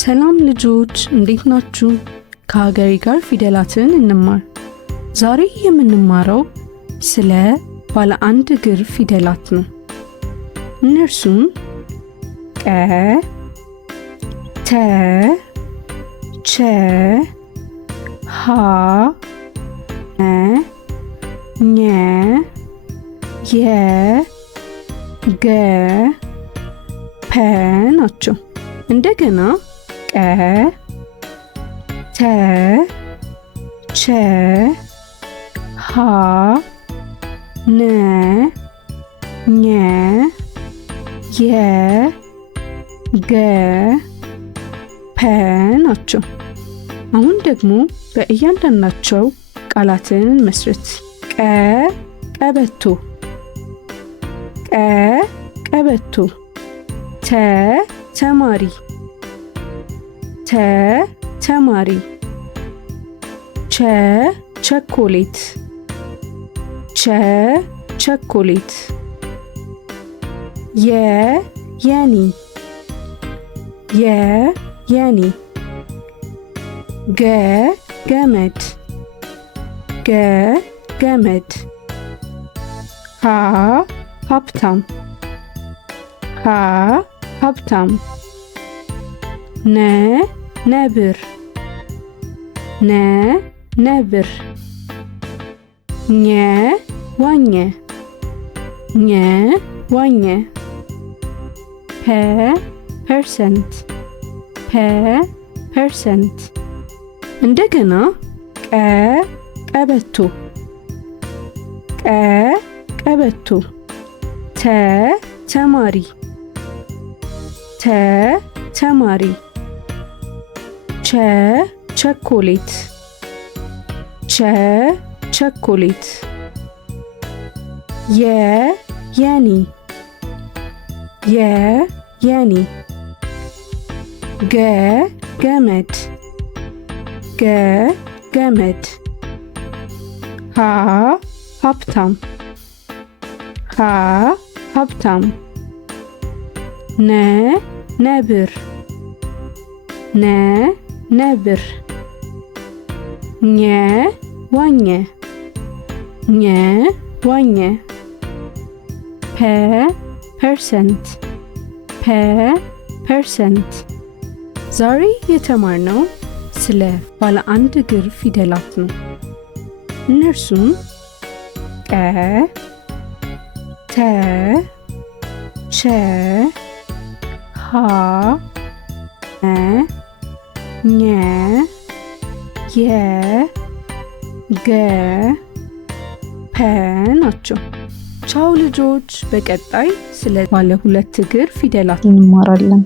ሰላም ልጆች እንዴት ናችሁ? ከሀገሬ ጋር ፊደላትን እንማር። ዛሬ የምንማረው ስለ ባለ አንድ እግር ፊደላት ነው። እነርሱም ቀ፣ ተ፣ ቸ፣ ሀ፣ ኘ፣ የ፣ ገ፣ ፐ ናቸው። እንደገና ቀ፣ ተ፣ ቸ፣ ሀ፣ ነ፣ ኘ፣ የ፣ ገ፣ ፐ ናቸው። አሁን ደግሞ በእያንዳንዳቸው ቃላትን መስርት። ቀ፣ ቀበቶ፣ ቀ፣ ቀበቶ። ተ፣ ተማሪ፣ ተ፣ ተማሪ። ቸ፣ ቸኮሌት፣ ቸ፣ ቸኮሌት። የ፣ የኒ፣ የ፣ የኒ። ገ፣ ገመድ፣ ገ፣ ገመድ። ሀ፣ ሀብታም፣ ሀ፣ ሀብታም። ነ፣ ነብር፣ ነ፣ ነብር። ኘ፣ ዋኘ፣ ኘ፣ ዋኘ። ፐ፣ ፐርሰንት፣ ፐ፣ ፐርሰንት። እንደገና ቀ፣ ቀበቶ፣ ቀ፣ ቀበቶ። ተ፣ ተማሪ፣ ተ፣ ተማሪ። ቸ፣ ቸኮሌት፣ ቸ፣ ቸኮሌት። የ፣ የኒ፣ የ፣ የኒ። ገ፣ ገመድ፣ ገ፣ ገመድ። ሀ፣ ሀብታም፣ ሀ፣ ሀብታም። ነ፣ ነብር፣ ነ፣ ነብር። ኘ፣ ዋኘ፣ ኘ፣ ዋኘ። ፐ፣ ፐርሰንት፣ ፐ፣ ፐርሰንት። ዛሬ የተማርነው ስለ ባለ አንድ እግር ፊደላት ነው። እነርሱም ቀ፣ ተ፣ ቸ፣ ሀ፣ ኘ፣ የ፣ ገ፣ ፐ ናቸው። ቻው ልጆች፣ በቀጣይ ስለ ባለ ሁለት እግር ፊደላት እንማራለን።